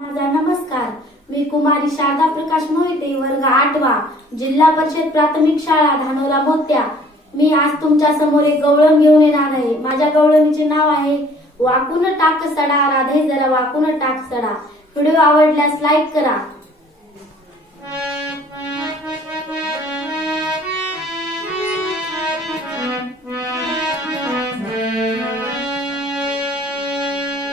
माझा नमस्कार. मी कुमारी शारदा प्रकाश मोहिते वर्ग आठवा जिल्हा परिषद प्राथमिक शाळा धानोला मोत्या. मी आज तुमच्यासमोर एक गवळण घेऊन येणार आहे. माझ्या गवळणीचे नाव आहे वाकून टाक सडा राधे जरा वाकून टाक सडा. व्हिडिओ आवडल्यास लाईक करा.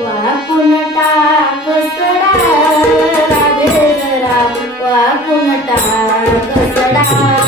वाकून टाक सडा वाकून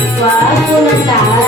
जरा वाकून टाक सडा.